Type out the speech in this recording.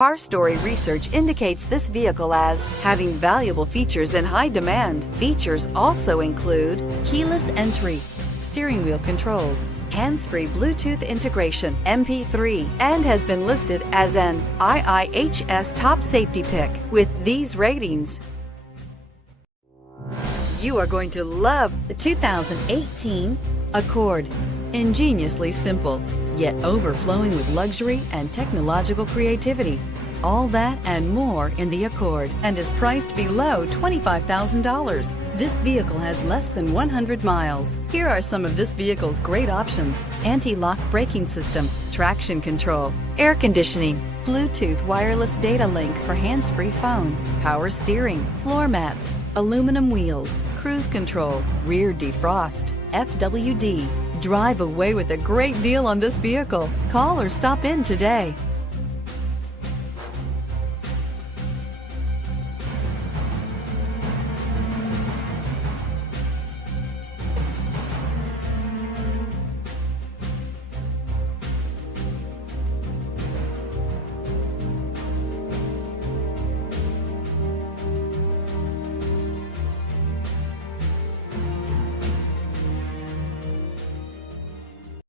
Car Story research indicates this vehicle as having valuable features in high demand. Features also include keyless entry, steering wheel controls, hands-free Bluetooth integration, MP3, and has been listed as an IIHS top safety pick with these ratings. You are going to love the 2018 Accord. Ingeniously simple, yet overflowing with luxury and technological creativity. All that and more in the Accord, and is priced below $25,000. This vehicle has less than 100 miles. Here are some of this vehicle's great options: anti-lock braking system, traction control, air conditioning, Bluetooth wireless data link for hands-free phone, power steering, floor mats, aluminum wheels, cruise control, rear defrost, FWD. Drive away with a great deal on this vehicle. Call or stop in today.